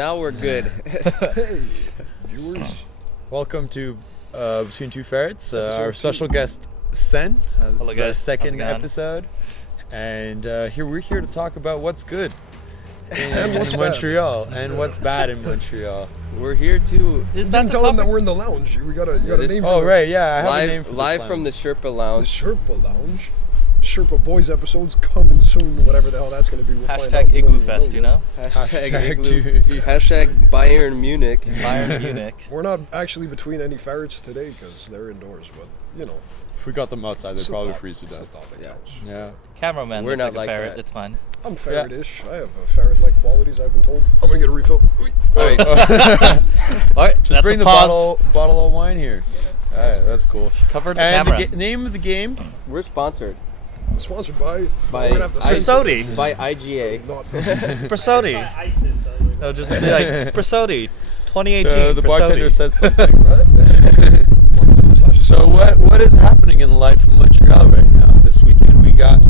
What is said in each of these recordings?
Now we're good. Hey, viewers. Welcome to Between Two Ferrets. Our special guest, Sen. This Hello, is our guys. second How's it going? episode. And we're here to talk about what's good And what's in bad. Montreal and what's bad in Montreal. We're here to Is You that didn't the tell them that topic? we're in the lounge. You got a this- name for Oh, the, right, yeah. I have a name for live this from the lounge. Sherpa the Lounge. Sherpa Lounge. Sherpa Boys episodes coming soon, whatever the hell that's going to be. We'll find out. Hashtag We Igloo don't even Fest, you know? Hashtag Hashtag Igloo. to- Hashtag Bayern Munich. Bayern Munich. We're not actually between any ferrets today because they're indoors, but, you know. If we got them outside, they'd it's a probably thought- freeze to it's a death. thought that Yeah. counts. Yeah. Cameraman We're looks not like a like ferret. that. It's fine. I'm ferret-ish. I have ferret-like qualities, I've been told. I'm going to get a refill. All right. All right, Just that's bring a the pause. bottle of wine here. All right, that's cool. Covered the And camera. the name of the game? We're sponsored Sponsored by... By I'm gonna have to I- censor Brasodi. it. by IGA. Not Brasodi. No, just be like, Brasodi, 2018. The Brasodi. bartender said something, right? So what is happening in life in Montreal right now? This weekend we got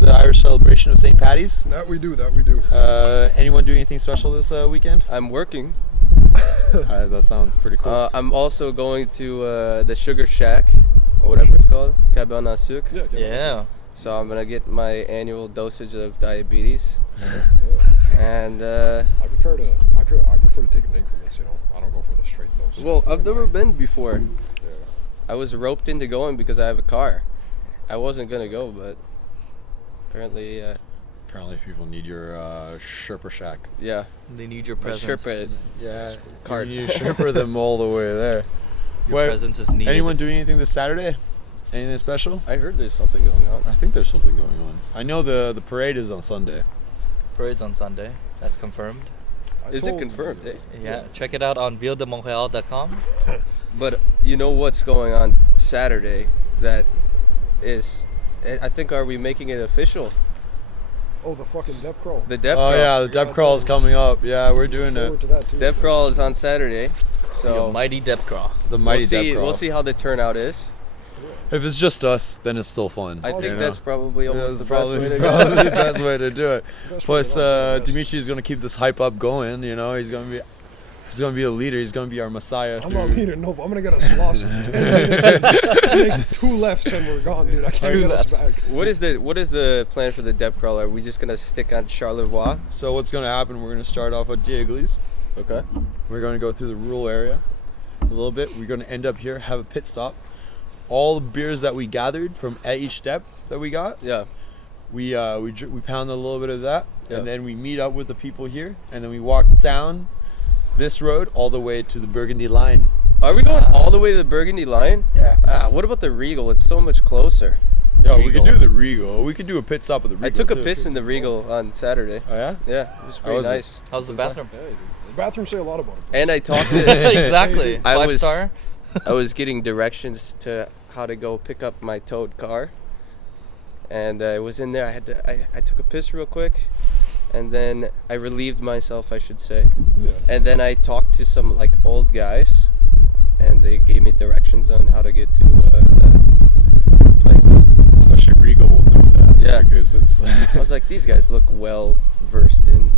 the Irish celebration of St. Patty's. That we do. Anyone do anything special this weekend? I'm working. That sounds pretty cool. I'm also going to the Sugar Shack, or whatever it's called, Cabane à Sucre. Yeah. So I'm gonna get my annual dosage of diabetes. And I prefer to take it in increments, you know. I don't go for the straight dose. well, I've never been before. Yeah. I was roped into going because I have a car. I wasn't gonna go, but apparently, Apparently people need your Sherpa shack. yeah. They need your My presence. Sherpa Yeah, card. you Sherpa them all the way there. Your Wait, presence is needed. Anyone doing anything this Saturday? Anything special? I heard there's something going on. I think there's something going on. I know the parade is on Sunday. Parade's on Sunday. That's confirmed. Is it confirmed? Eh? Yeah. Check it out on villedemontreal.com. But you know what's going on Saturday? That is, I think, are we making it official? Oh, the fucking dep crawl. The Dep Oh Crawl. yeah, the Dep Crawl is coming up. Yeah, we're doing Forward it. to that too. Dep Crawl is on Saturday. The So mighty Dep Crawl. The mighty we'll see. Dep Crawl. We'll see how the turnout is. If it's just us, then it's still fun. I Oh, think yeah. that's probably almost the best probably, way to probably go. the best way to do it. Best way Plus, to go, yes. Dimitri is gonna keep this hype up going. You know, he's gonna be a leader. He's gonna be our messiah. I'm not leading. Nope. I'm gonna get us lost. Make 2 lefts and we're gone, dude. I can't 2 get us lefts. back. What is the plan for the Dep Crawl? Are we just gonna stick on Charlevoix? So what's gonna happen? We're gonna start off at Dieglis. Okay. We're gonna go through the rural area a little bit. We're gonna end up here, have a pit stop. All the beers that we gathered from at each step that we got, Yeah. we pound a little bit of that, Yeah. and then we meet up with the people here, and then we walk down this road all the way to the Burgundy line. Are we going all the way to the Burgundy line? Yeah. What about the Regal? It's so much closer. Yeah, we could Regal. do the Regal. We could do a pit stop at the Regal. I took a too. piss in the Regal on Saturday. Oh yeah. Yeah, it was pretty was it? nice. How's the bathroom? Hey, the bathrooms say a lot about it. And I talked to. Exactly. I 5 was- star. I was getting directions to how to go pick up my towed car, and I was in there. I took a piss real quick, and then I relieved myself, I should say. Yeah. And then I talked to some like old guys, and they gave me directions on how to get to the place. Especially Regal will know that. Yeah. because it's. I was like, these guys look well versed in.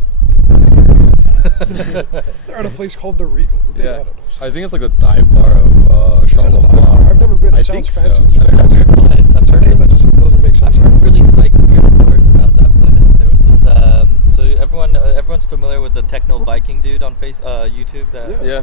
They're at a place called the Regal. Who did Yeah. that? I don't know. I think it's like the dive bar of Is that a Charlotte. dive bar? I've never been. It I sounds think fancy. so. That's a weird place. I've It's a heard name that just doesn't make sense. I've heard really like weird stories about that place. There was this. So everyone's familiar with the Techno Viking dude on YouTube. That Yeah.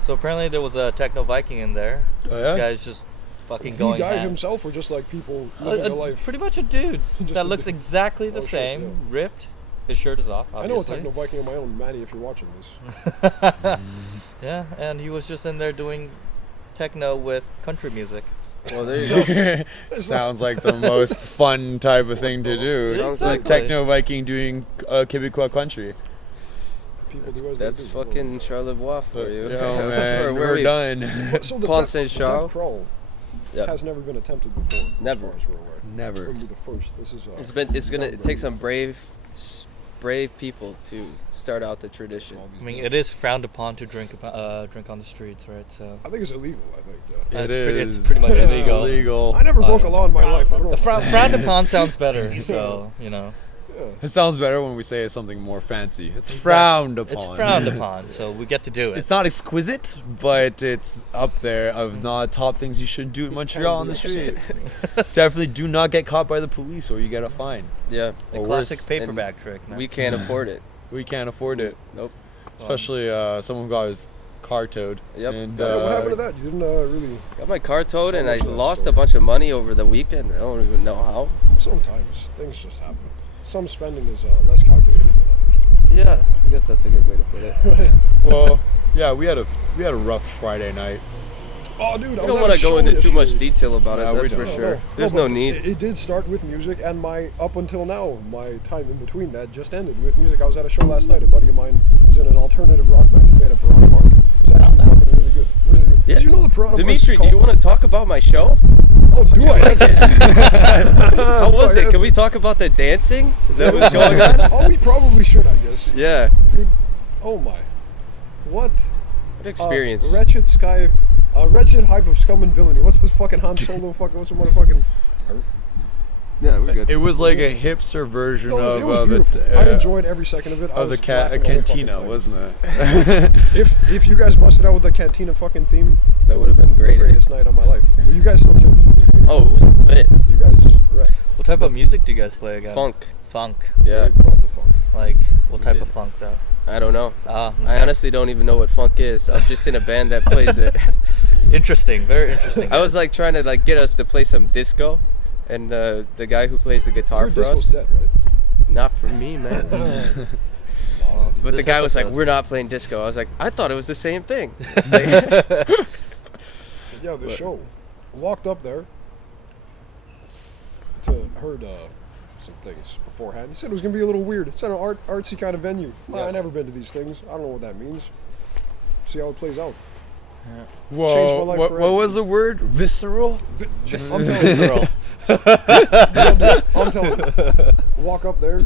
So apparently there was a Techno Viking in there. Oh, yeah? This guy's just fucking The going guy ham. himself, or just like people living their life. Pretty much a dude Just that a looks dude. exactly the Oh, shit, same, yeah. ripped. His shirt is off. I know a Obviously. techno Viking of my own, Manny. If you're watching this, Yeah, and he was just in there doing techno with country music. Well, there you go. Sounds like the most fun type of thing to do. Sounds like Exactly. Techno Viking doing Quebecois country. people do as they That's do. fucking Charlevoix for you. Yo, man, Or where we're we- done. So the Pont Dep- Saint-Charles? Dep crawl Yeah. has never been attempted before. Never. As far as we're aware. Never. We'll be the first. This is. It takes some brave people to start out the tradition. all these I mean, names. it is frowned upon to drink on the streets, right? So I think it's illegal. I think. Yeah. It's It pretty- is. it's pretty much illegal. Illegal. I never broke a law in my life. I don't know. frowned upon sounds better. So you know, It sounds better when we say something more fancy. It's frowned upon. It's frowned upon, so we get to do it. It's not exquisite, but it's up there of not top things you should do in Montreal on the street. Definitely do not get caught by the police or you get a fine. Yeah. The Or classic worse. paperback trick, man. We can't afford it. We can't afford it. Nope. Especially someone who got his car towed. Yep. And, What happened to that? You didn't really. Got my car towed and I Tell us that lost a story. bunch of money over the weekend. I don't even know how. Sometimes things just happen. Some spending is less calculated than others. Yeah, I guess that's a good way to put it. well, yeah, we had a rough Friday night. Oh, dude, I don't want to go into too much detail about No, it, we that's for don't. sure. There's no but need. It did start with music, and up until now, my time in between that just ended with music. I was at a show last night. A buddy of mine was in an alternative rock band. He played at Piranha Park. It was actually fucking really good. Really good. Yeah. Did you know the Piranha Dimitri, do you want to talk about my show? Oh, do I? How was it? Can we talk about the dancing that was going on? Oh, we probably should, I guess. Yeah. Oh my. What? What experience? Wretched hive of scum and villainy. What's this fucking Han Solo fucking, what's the motherfucking... Yeah, we're good. It was like a hipster version No, of it was the beautiful. I enjoyed every second of it. I of the was laughing all fucking cantina, time. wasn't it? If you guys busted out with the cantina fucking theme, That would have been great. the greatest night of my life. But you guys still killed it. Oh, it was lit. You guys wrecked. What type of music do you guys play again? Funk. Funk. Yeah. They brought the funk. Like, what We type did. of funk, though? I don't know. Ah, I honestly don't even know what funk is. I'm just in a band that plays it. Interesting. Very interesting. I was like trying to like get us to play some disco, and the guy who plays the guitar Your for disco's us. dead, right? Not for me, man. Well, But the this guy was like, episode- "We're not playing disco." I was like, "I thought it was the same thing." Yeah, the show. Walked up there to heard some things beforehand. He said it was gonna be a little weird. It's an artsy kind of venue. Yeah. I've never been to these things. I don't know what that means. See how it plays out. Changed my Whoa, life what forever. was the word? Visceral? I'm telling you. I'm telling you. Walk up there.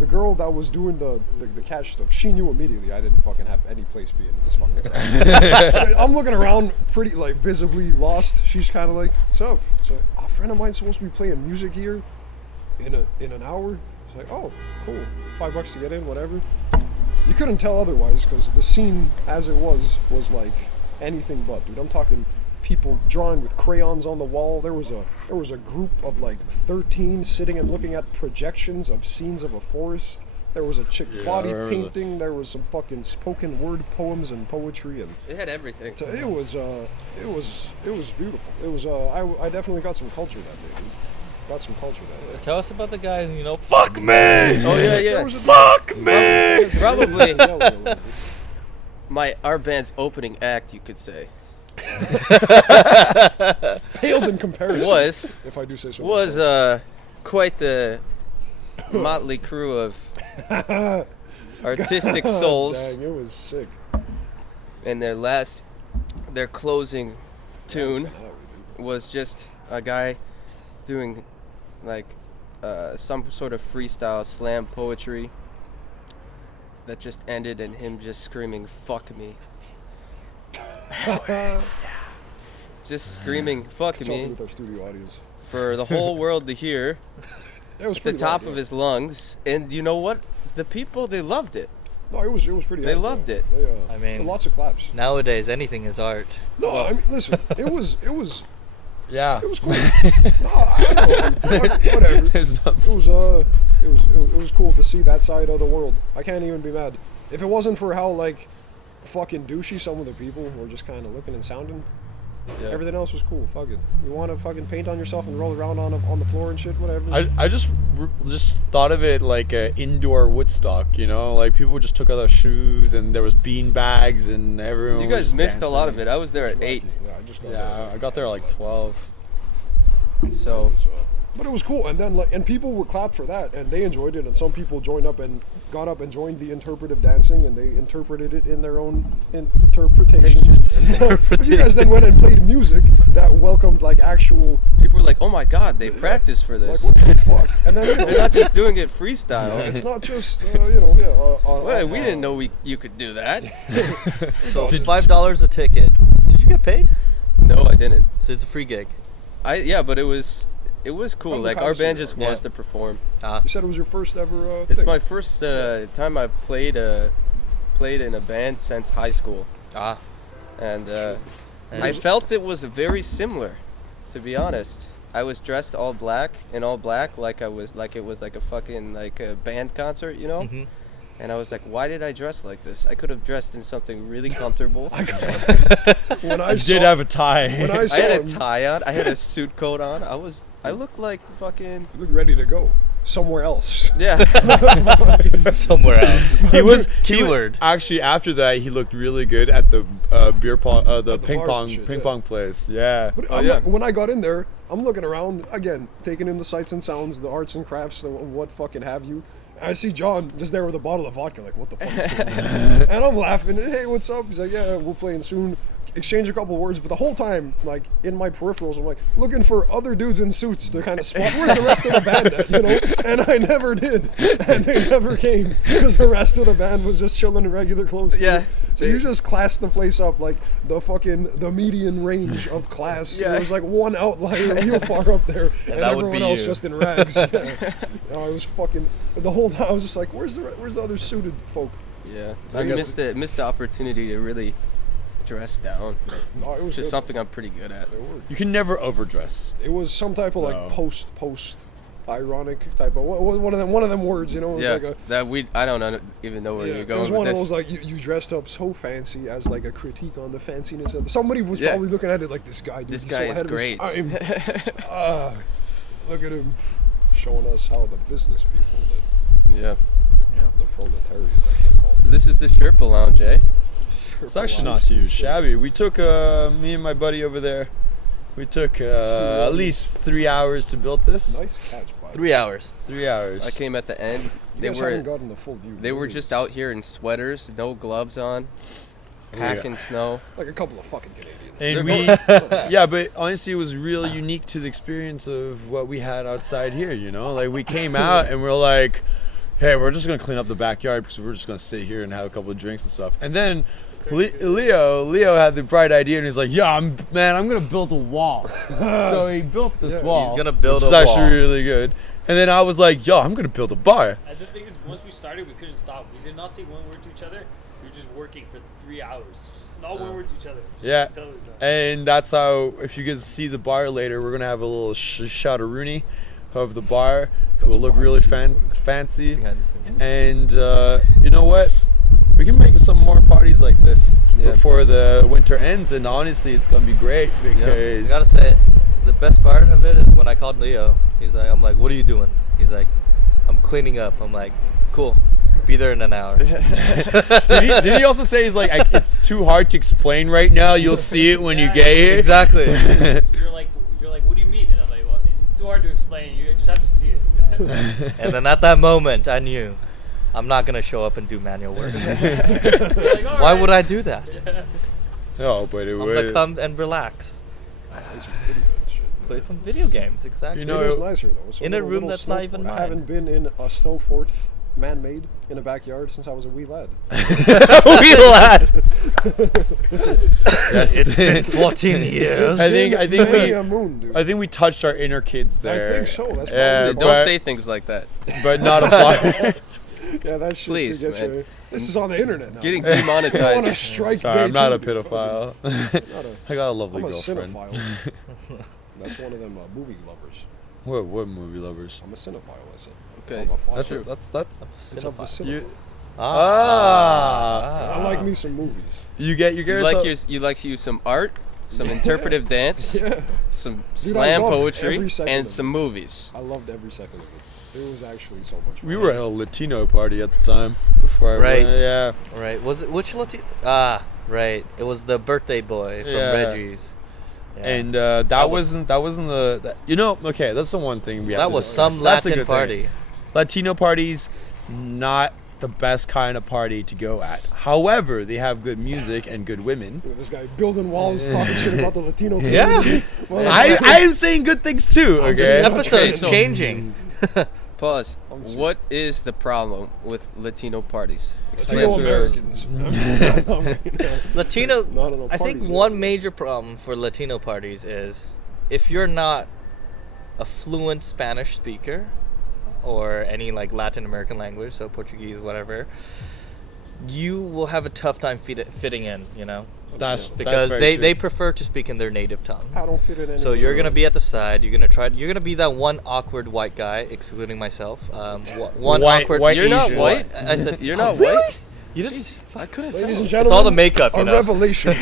The girl that was doing the cash stuff, she knew immediately I didn't fucking have any place being in this fucking crowd. I'm looking around pretty, like, visibly lost. She's kind of like, what's up? So, a friend of mine's supposed to be playing music here in an hour. It's like, oh, cool. $5 to get in, whatever. You couldn't tell otherwise because the scene as it was like anything but, dude. I'm talking people drawing with crayons on the wall. There was a group of like 13 sitting and looking at projections of scenes of a forest. There was a chick body I remember painting. There was some fucking spoken word poems and poetry, and It had everything. so it was beautiful. It was I definitely got some culture that day, dude. Got some culture that day. Tell us about the guy who, fuck me! Oh yeah, yeah. There was a- Fuck me! Probably Yelling a little bit. our band's opening act, you could say, Paled in comparison. was if I do say so. was myself. quite the motley crew of artistic souls. Dang, it was sick. And their closing tune was just a guy doing like some sort of freestyle slam poetry that just ended in him just screaming "fuck me," just screaming "fuck Consulting me" with our studio audience. for the whole world to hear It was at the pretty top loud, of yeah. his lungs. And you know what? The people, they loved it. No, it was pretty. They loud, loved yeah. it. They, I mean- lots of claps. Nowadays, anything is art. No, I mean, listen, it was Yeah. cool. No, I don't know, whatever. There's nothing. It was cool to see that side of the world. I can't even be mad. If it wasn't for how like fucking douchey some of the people were just kind of looking and sounding, Yeah. everything else was cool. Fuck it. You want to fucking paint on yourself and roll around on the floor and shit, whatever. I just thought of it like a indoor Woodstock, like people just took out their shoes and there was bean bags and everyone. You was guys missed a lot of dancing. it. I was there at Lucky. 8. Yeah, I just got Yeah, there. I got there at like 12. So But it was cool, and then and people were clapped for that, and they enjoyed it, and some people got up and joined the interpretive dancing, and they interpreted it in their own interpretations. But you guys then went and played music that welcomed like actual, people were like, "Oh my God, they practiced for like this. what the fuck? And then They're not just doing it freestyle." it's not just Well, we didn't know you could do that. So $5 a ticket. Did you get paid? No, I didn't. So it's a free gig. But it was It was cool. From the Like our band conversation, just yeah. wants to perform. You said it was your first ever It's thing. my first time I've played in a band since high school, and I felt it was very similar. To be honest, I was dressed all black, like it was like a fucking like a band concert, you know. Mm-hmm. And I was like, why did I dress like this? I could have dressed in something really comfortable. When I I did have a tie. When I I saw had a him, tie on. I had a suit coat on. I looked like fucking you look ready to go somewhere else. yeah. Somewhere else. He was Keyword. Actually, after that, he looked really good at the beer pong, the At the ping bars pong, and shit, ping yeah. pong place. Yeah. But Oh, I'm yeah. not- when I got in there, I'm looking around again, taking in the sights and sounds, the arts and crafts, the what fucking have you. I see John just there with a bottle of vodka, like, what the fuck is going on? And I'm laughing. Hey, what's up? He's like, yeah, we're playing soon. Exchange a couple words, but the whole time, like, in my peripherals, I'm like, looking for other dudes in suits to kind of spot where's the rest of the band at, you know? And I never did. And they never came, because the rest of the band was just chilling in regular clothes. too. Yeah. So you just classed the place up like the median range of class. Yeah. There was like one outlier real far up there, and that would everyone be else you. just in rags. Yeah. No, I was fucking the whole time. I was just like, where's the other suited folk? Yeah. I I guess- missed the opportunity to really dress down, No, it was which is good. something I'm pretty good at. You can never overdress. It was some type of like No. post ironic type of one of them words. You know, it was Yeah, like a. I don't even know where Yeah, you're it going was with one of this. those like you dressed up so fancy as like a critique on the fanciness of somebody was Yeah. probably looking at it like this guy. Dude, This he's guy so is ahead of his great. time. Look at him showing us how the business people, Yeah. the proletariat, I think, calls it. This is the Sherpa Lounge, eh? It's actually not too shabby. We took me and my buddy over there. We took at least 3 hours to build this. Nice catch, by 3 hours. 3 hours. I came at the end. You guys haven't gotten the full view. They were just out here in sweaters, no gloves on, packing snow. like a couple of fucking Canadians. And yeah, but honestly, it was real unique to the experience of what we had outside here. You know, like we came out and we're like, "Hey, we're just gonna clean up the backyard because we're just gonna sit here and have a couple of drinks and stuff." And then Leo had the bright idea and he's like, "Yeah, I'm gonna build a wall." So he built this Yeah. wall. He's gonna build which a is wall. actually really good. And then I was like, "Yo, I'm gonna build a bar." And the thing is, once we started, we couldn't stop. We did not say one word to each other. We were just working for 3 hours. Just not one word to each other. Just Yeah. until it was done. And that's how, if you guys see the bar later, we're gonna have a little shot-a-rooney of the bar. It will look really fancy. Behind the scenes. And you know what? We can make some more parties like this Yeah. before the winter ends, and honestly, it's gonna be great I because gotta say, the best part of it is when I called Leo. I'm like, "What are you doing?" He's like, "I'm cleaning up." I'm like, "Cool, be there in an hour." did he also say he's like, it's too hard to explain right now. You'll see it when you get here. Exactly. You're like, what do you mean? And I'm like, well, it's too hard to explain. You just have to see it. And then at that moment, I knew I'm not gonna show up and do manual work. Like, all Why right. would I do that? Oh, but it I'm gonna would. come and relax, It's video and shit. play some video games. Exactly. You know, It is nice here though. So in a little- room little that's snow not even fort. I mine. haven't been in a snow fort, man-made, in a backyard since I was a wee lad. we lad. Yes. It's been 14 years. I think Many we. a moon, dude. I think we touched our inner kids there. I think so. That's probably Yeah, about- Don't say things like that. but not apply. Yeah, that shit. Please, could get man. you. This is on the internet now. Getting on a demonetized. strike Sorry, day I'm not a too, dude. pedophile. Not I got a lovely I'm a girlfriend. cinephile. That's one of them movie lovers. What movie lovers? I'm a cinephile. I said. Okay. I'm a That's file. that's It's of the Cinephile. cinema. you. Ah. I like me some movies. You get You yourself. like to use some art, some interpretive dance, Yeah. some Dude, slam I loved poetry, every second and of some movies. I loved every second of it. It was actually so much fun. We were at a Latino party at the time before I Right. went. Yeah. Right. Was it which Latino? Ah, right. It was the birthday boy from Yeah. Reggie's. Yeah. And that wasn't you know, okay, that's the one thing we have that to was discuss. some That's a Latin good thing. party. Latino parties, not the best kind of party to go at. However, they have good music and good women. This guy building walls, talking shit about the Latino Yeah. community. Well, I am saying good things too, I'm okay? saying- Episode's so- changing. Pause. I'm serious. What is the problem with Latino parties? Latino Yes, Americans. Latino. Not enough I think parties, one yeah. major problem for Latino parties is if you're not a fluent Spanish speaker or any like Latin American language, so Portuguese, whatever, you will have a tough time fitting in, you know? Because they prefer to speak in their native tongue. I don't fit it in. So you're gonna be at the side. You're gonna be that one awkward white guy, excluding myself. One awkward. You're not Asian. white. I said You're not really? white. You didn't. I couldn't Ladies tell. and gentlemen, It's all the makeup, you a know. revelation.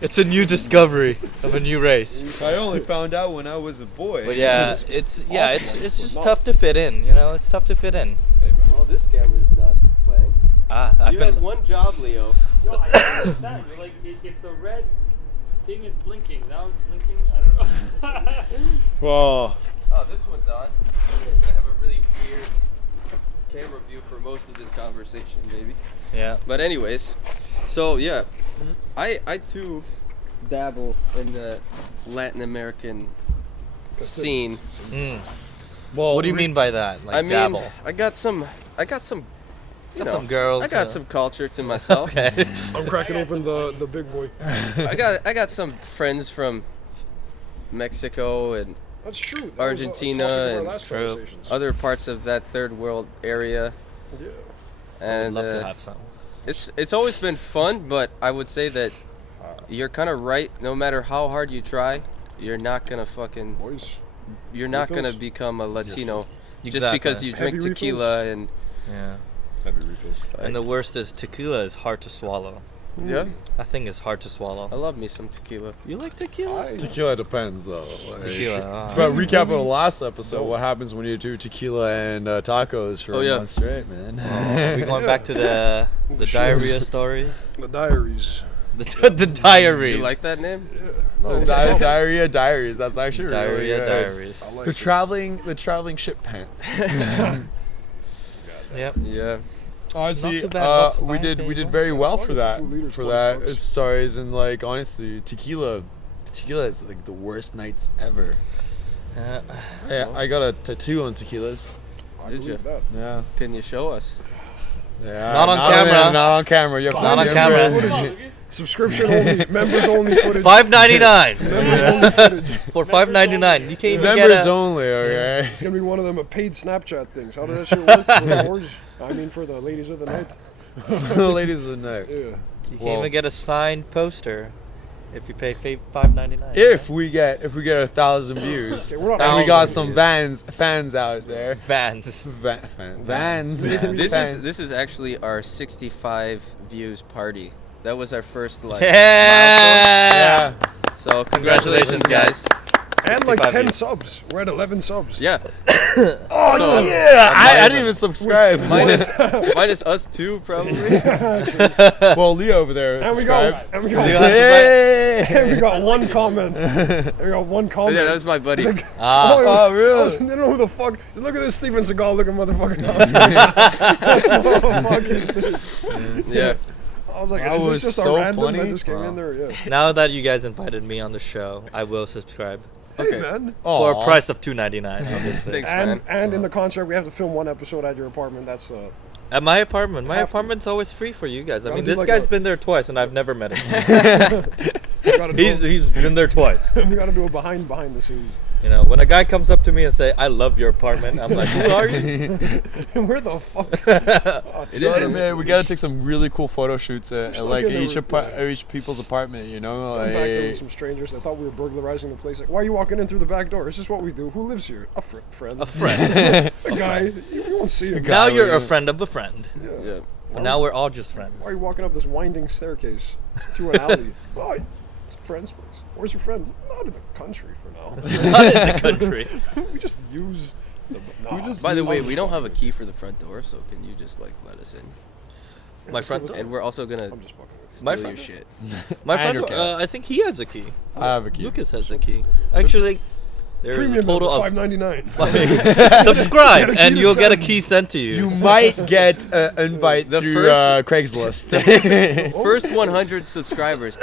It's a new discovery of a new race. I only found out when I was a boy. But yeah, it's just tough to fit in. You know, it's tough to fit in. Well, this camera's not playing. I've You been. had one job, Leo. No, I don't understand. Like, if the red thing is blinking, now it's blinking. I don't know. Well, Oh, this one's on. It's gonna have a really weird camera view for most of this conversation, maybe. Yeah. But anyways, so yeah, I too dabble in the Latin American scene. well, What do you mean by that? Like I mean, dabble. I got some, you Got know, some girls. I got some culture to myself. Okay. I'm cracking open the big boy. I got some friends from Mexico and That's true. That Argentina was, and one of our last True. conversations. other parts of that third world area. Yeah. I'd And love to have some. it's always been fun, but I would say that you're kind of right. No matter how hard you try, you're not gonna fucking, Boys. you're not gonna Refills? become a Latino just Exactly. because you drink Heavy tequila and Yeah. Heavy refills. And the worst is tequila is hard to swallow. yeah. That thing is hard to I swallow. love me some tequila. You like tequila? tequila depends though. Like, Tequila. But recap of the last episode, what happens when you do tequila and tacos for Oh, a yeah. month straight, man? Are we going back to the diarrhea stories? The diaries. The diaries. You like that name? No, Diarrhea diaries. That's actually Diarrhea really good. diaries. I like The it. traveling ship pants. Yep. Yeah. Honestly, Not too bad, not too we bad, did Dave. very well for 2 that liters, for 20 that bucks. stories, and like honestly, tequila is like the worst nights ever. Yeah, I got a tattoo on tequilas. I Did believe you? that. Yeah. Can you show us? Yeah. Not on camera. Not on camera. You have to Not on just- camera. Come on, Lucas. Subscription only, members only footage. $5.99 Members only footage. for $5.99. You can't even Members get a. only. Okay. It's gonna be one of them paid Snapchat things. How does that shit work? For the whores? I mean, for the ladies of the night. Ladies of the night. Yeah. You can't Well- even get a signed poster if you pay $5.99. If we get 1,000 views, Okay, we're not and we actually got some views. fans out there. Vans. Vans. This is actually our 65 views party. That was our first like milestone. Yeah. So congratulations, guys. And like 65 10 views. subs. We're at 11 subs. Yeah. Oh So, yeah! I didn't even subscribe. minus us too, probably. Well, Leo over there. And we subscribed. got, and we got, Hey! and we got one comment. And we got one comment. Yeah, that was my buddy. Ah. Oh, really? They don't know who the fuck. Look at this Steven Seagal looking motherfucker. What the fuck is this? Yeah. I was like, That is was this just so a random funny. that just came Wow. in there? Yeah. Now that you guys invited me on the show, I will subscribe Hey, man. for a Aw. price of $2.99. Obviously. Thanks, man. And in the contract, we have to film one episode at your apartment. That's At my apartment. My Have to. apartment's always free for you guys. I Gotta mean, do this like guy's a- been there twice, and I've never met him. we gotta do. he's been there twice. We gotta do a behind the scenes. You know, when a guy comes up to me and say, "I love your apartment," I'm like, "Who are you?" Where the fuck? Oh, it's So, so man, we gotta take some really cool photo shoots at still like getting each each people's apartment. You know, I'm back there with like some strangers. I thought we were burglarizing the place. Like, why are you walking in through the back door? It's just what we do. Who lives here? A friend. A friend. A guy. You won't see him. Now you're a with- friend of a friend. Yeah. And now we're all just friends. Why are you walking up this winding staircase through an alley? Oh, it's a friend's place. Where's your friend? Not in the country for now. Not in the country. we just use the. Nah. By the way, we don't have a key for the front door, so can you just like let us in? My friend. And we're also gonna I'm just fucking with steal My your friend- shit. My And friend. your cat. I think he has a key. I have a key. Lucas has a key. Actually, there's a Premium total number of $5.99. subscribe, Get a key and to you'll get a Sendit. key sent to you. You might get an invite The through first- Craigslist. First 100 subscribers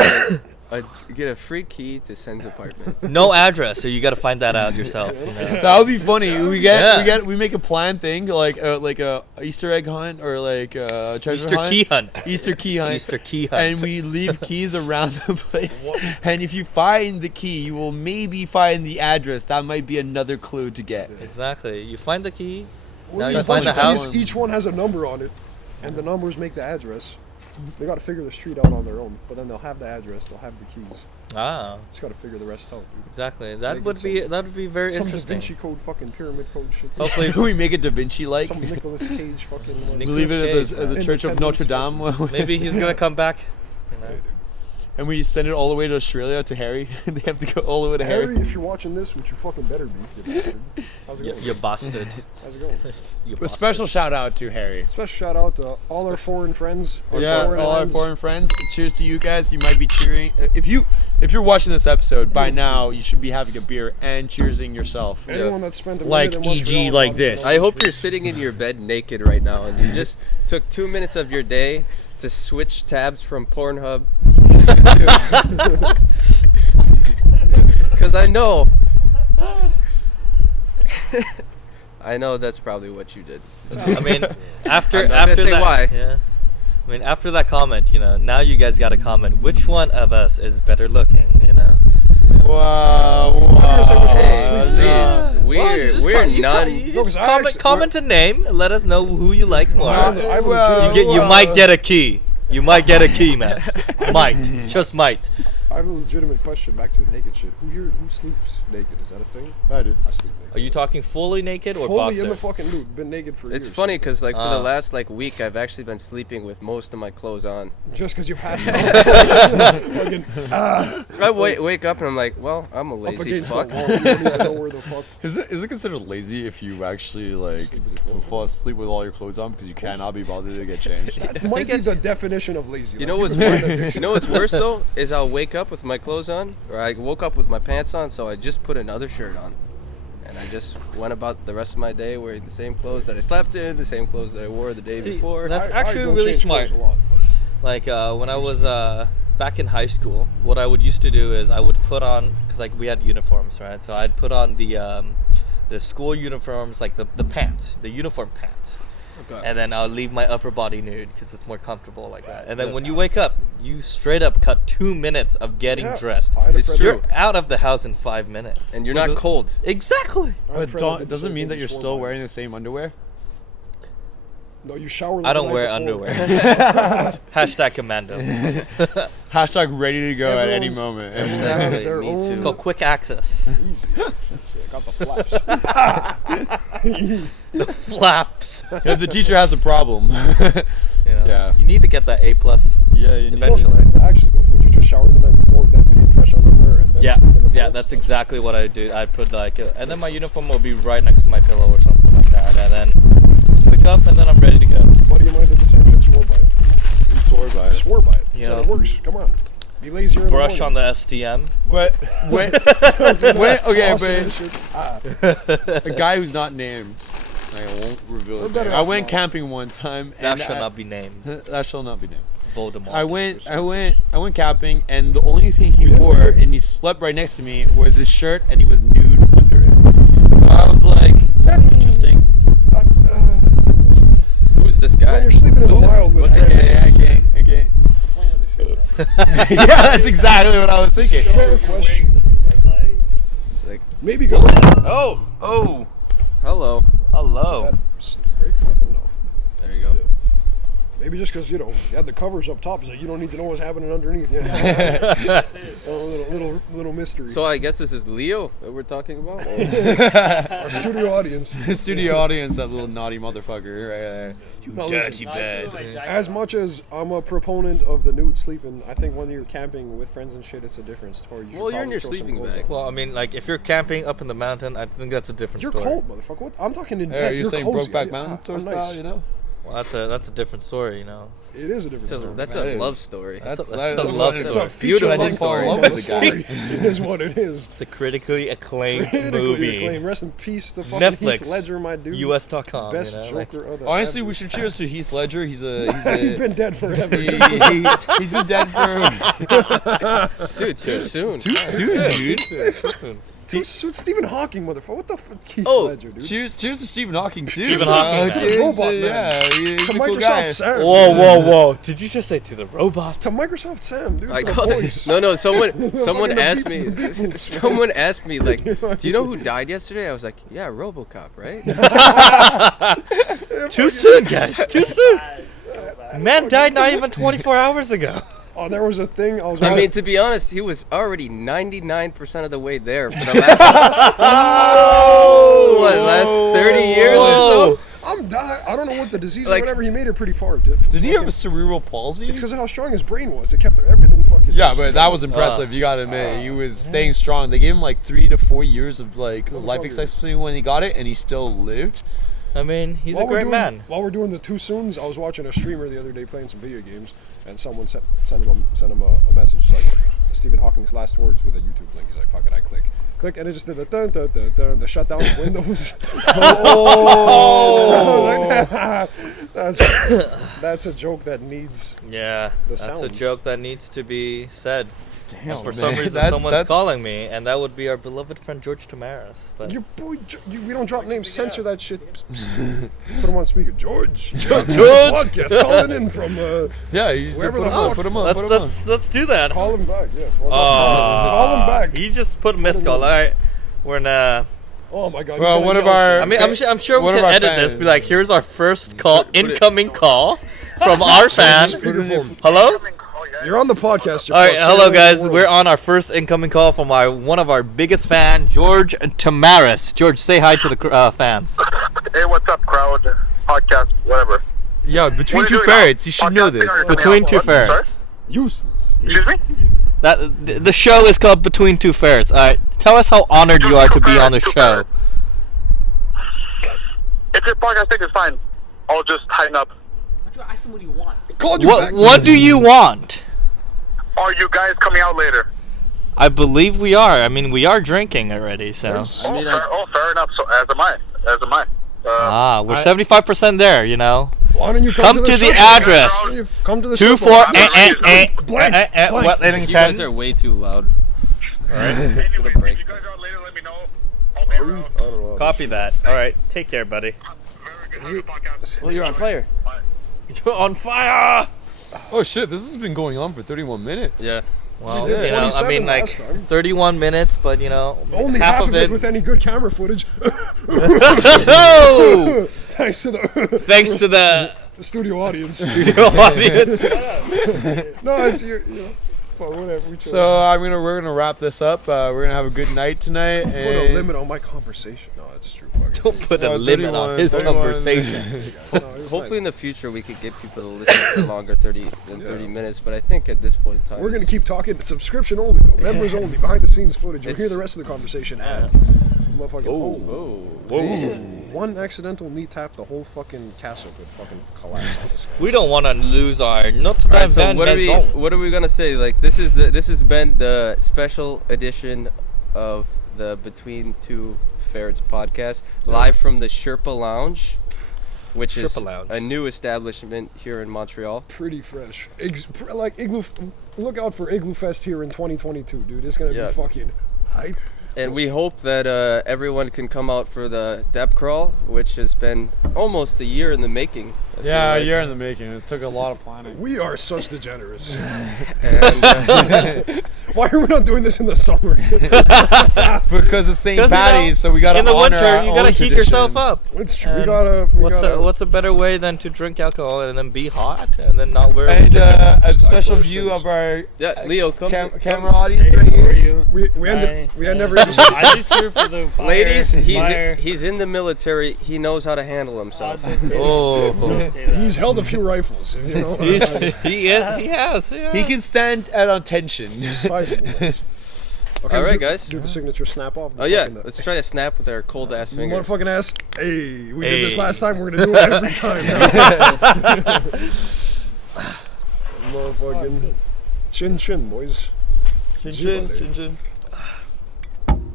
get a free key to Sen's apartment. No address, so you got to find that out yourself. You know? That would be funny. We make a planned thing like a Easter egg hunt or like a treasure hunt. Easter key hunt. And we leave keys around the place. And if you find the key, you will maybe find the address. That might be another clue to get. Exactly. You find the key. Well, Now you find the house. Each one has a number on it, and the numbers make the address. They got to figure the street out on their own, but then they'll have the address, they'll have the keys. Ah. Just got to figure the rest out, dude. Exactly. That would be very some interesting. Da Vinci Code, fucking pyramid code shit. Hopefully we make it Da Vinci like. Some Nicolas Cage fucking. We leave it at the Church of Notre Dame. Maybe he's gonna come back. You know? And we send it all the way to Australia to Harry. They have to go all the way to Harry. Harry, if you're watching this, which you fucking better be, you bastard. How's it going? You busted. How's it going? A special shout out to Harry. Special shout out to all our foreign friends. Our foreign friends. Cheers to you guys. You might be cheering. If you're watching this episode by now, you should be having a beer and cheersing yourself. Anyone that spent a like minute in Montreal e.g. like this. I hope you're sitting in your bed naked right now and you just took 2 minutes of your day to switch tabs from Pornhub. Because I know that's probably what you did. I mean, after I'm not gonna say that, why. Yeah. I mean, after that comment, now you guys got to comment. Which one of us is better looking? Wow. We're none. Comment a name. And let us know who you like more. You might get a key. You might get a key, man. Just might. I have a legitimate question back to the naked shit. Who sleeps naked? Is that a thing? I do. I sleep naked. Are you talking fully naked or fully boxer? in the fucking nude? Been naked for years. It's funny because for the last week, I've actually been sleeping with most of my clothes on. Just because you passed out. I wake up and I'm like, well, I'm a lazy fuck. The wall, you don't even know where the fuck. Is it considered lazy if you actually fall asleep with all your clothes on because you cannot be bothered to get changed? That might be the definition of lazy. You know what's worse? You know what's worse though is I'll wake up with my clothes on, or I woke up with my pants on, so I just put another shirt on, and I just went about the rest of my day wearing the same clothes that I slept in, the same clothes that I wore the day before. That's I actually don't really change smart. clothes a lot, When I was back in high school, what I would used to do is I would put on, because we had uniforms, right? So I'd put on the school uniforms, like the pants, the uniform pants. Okay. And then I'll leave my upper body nude because it's more comfortable like that. And then when you wake up, you straight up cut 2 minutes of getting dressed. It's true. You're out of the house in 5 minutes. And you're not cold. Exactly. But it doesn't mean that you're still wearing the same underwear. No, you shower. I don't wear underwear. Hashtag commando. Hashtag ready to go at any moment. Exactly. It's called quick access. Easy. I got the flaps. The flaps. Yeah, the teacher has a problem. Yeah. You need to get that A+. Yeah, you need eventually. Actually, though, would you just shower the night before, then be in fresh underwear, and then sleep in the pants? Yeah, that's exactly what I do. I'd put and then my uniform will be right next to my pillow or something like that, and then wake up and then I'm ready to go. Buddy of mine did the same shit, swore by it. He swore by it. Swore by it. Yeah. Said it works. Come on. Be lazier in Brush the on the STM. But a guy who's not named, I won't reveal his name. I went camping one time. That shall not be named. That shall not be named. Voldemort. I went camping, and the only thing he wore, and he slept right next to me, was his shirt, and he was nude under it. So I was like, that's interesting. Who's this guy? When you're sleeping in the wild with friends. Okay. Yeah, that's exactly what I was thinking. Fair question. It's like, Maybe go. oh, hello. Hello. Break nothing? No. There you go. Yeah. Maybe just because, you had the covers up top, so you don't need to know what's happening underneath. That's it. A little mystery. So I guess this is Leo that we're talking about? Our studio audience. Studio audience, that little naughty motherfucker right there. You dirty bed. As much as I'm a proponent of the nude sleeping, I think when you're camping with friends and shit, it's a different story. Well, you're in your sleeping bag. Well, I mean, if you're camping up in the mountain, I think that's a different You're story. cold, motherfucker. What? I'm talking in You're bed. saying cozy. Brokeback Mountain sort of style, Well, that's a different story, you know. It is a different story. That's a love story. That's That's a love It's story. a feature-length fall in film love of with a the guy. story. It is what it is. It's a critically acclaimed Critically movie. acclaimed. Rest in peace to fucking Netflix. Heath Ledger, my dude. US.com. Best you know, Joker of the Honestly, ever. we should cheers to Heath Ledger. He's He's been dead forever. he's been dead for Dude, too soon. too soon, dude. Too soon. Dude, Stephen Hawking, motherfucker. What the fuck, Heath Oh, Ledger, dude? Cheers to Stephen Hawking too. Stephen Hawking, Cheers to Robot Man. Yeah, he's To a cool Microsoft guy. Sam. Whoa! Did you just say to the robot? To Microsoft Sam, dude. I to the call voice. it. No, someone Fucking asked the me. people. Someone asked me like, "Do you know who died yesterday?" I was like, "Yeah, RoboCop, right?" Too soon, guys. Too soon. Man died not even 24 hours ago. Oh, there was a thing. I was. I mean, to be honest, he was already 99% of the way there for the last last 30 years or so. I'm dying. I don't know what the disease Like- or whatever. He made it pretty far. Did he have a cerebral palsy? It's because of how strong his brain was. It kept everything fucking. Yeah, but that was impressive. You gotta admit, he was staying strong. They gave him like 3 to 4 years of like life expectancy when he got it, and he still lived. I mean, he's a great man. While we're doing the too soons, I was watching a streamer the other day playing some video games, and someone sent him a message like Stephen Hawking's last words with a YouTube link. He's like, "Fuck it," I click, and it just did the dun dun dun dun, the shutdown of Windows. That's a joke that needs. Yeah, The that's a sounds. joke that needs to be said. Damn, For some reason, someone's calling me, and that would be our beloved friend George Tamaris. But Your boy, we don't drop names. Censor that shit. Put him on speaker. George. Podcast calling in from. Yeah, you Wherever put the him on, fuck- put him on. let's do that. Call him back. Yeah. Call him back. He just put a missed call. All right, we're gonna. Oh my god. Well, he's one gonna of yell our- shit. I mean, I'm sure we One of can our edit this. fans. Be like, here's our first call, incoming call from our fan. Speakerphone. Hello. You're on the podcast. All right, hello guys. We're on our first incoming call from one of our biggest fan, George Tamaris. George, say hi to the fans. Hey, what's up, crowd? Podcast, whatever. Yeah, between What are two you doing now? ferrets, you should know Podcast this. or- Between two What? Sorry? ferrets. Useless. Excuse me? The show is called Between Two Ferrets. All right, tell us how honored you are to be on the Two show. ferrets. If your podcast thing is fine, I'll just hang up. Ask him what he wants. Called you What back. What do you want? Are you guys coming out later? I believe we are. I mean, we are drinking already, so. Fair enough. So as am I. We're 75% there. You know. Why don't you Come to the show? address. Why don't you Come to the 24 Blank. What You guys are way too loud. Anyway, if you guys are out later, let me know. I'll be around. I don't know. Copy that. All right. Take care, buddy. Very good podcast. Well, you're on fire. You're on fire. Oh shit, this has been going on for 31 minutes. Yeah. Well, We did you know, I 27 mean, like last time. 31 minutes, but you know, Only half of it with any good camera footage. Oh! Thanks to the Thanks to the studio audience. studio audience. No, it's you know, fuck, whatever. We So we're gonna wrap this up. We're gonna have a good night tonight. put a limit on my conversation. No, it's true. Fucking. Don't put a limit on his 31. conversation. No, it's Hopefully nice. in the future we could get people to listen to longer 30 minutes, but I think at this point in time We're gonna it's- keep talking. Subscription only though. Members only. Behind the scenes footage. You'll hear It's- the rest of the conversation at. Motherfucking. One accidental knee tap, the whole fucking castle could fucking collapse on this guy. We don't want to lose our Notre Alright, Dame so Van Maison. what are we gonna say? Like this has been the special edition of the Between Two Ferrets podcast, live from the Sherpa Lounge, which is Sherpa Lounge. a new establishment here in Montreal. Pretty fresh. Like Igloo. Look out for Igloo Fest here in 2022, dude. It's gonna Yeah. be fucking hype. And we hope that everyone can come out for the Dep Crawl, which has been almost a year in the making. I feel Yeah, a like. year in the making. It took a lot of planning. We are such degenerates. And, Why are we not doing this in the summer? Because it's St. 'Cause, you know, Patty's, so we gotta in the honor winter, our you gotta own heat yourself traditions. up. It's true. We And gotta. What's a better way than to drink alcohol and then be hot and then not wear? And a special first view finished. of our yeah, Leo, come. camera audience right How are here. you? We ended. We had never. I'm just here for the fire. Ladies, fire. he's in the military. He knows how to handle himself. Oh. Don't say that. He's held a few rifles. You know. He has. Yeah. He can stand at attention. Sizable ones. All right, guys. Do the signature snap off. Oh yeah, let's try to snap with our cold ass fingers. Motherfucking ass. Hey, we did this last time. We're gonna do it every time. Motherfucking chin chin, boys. Chin chin, chin chin.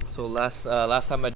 So last time I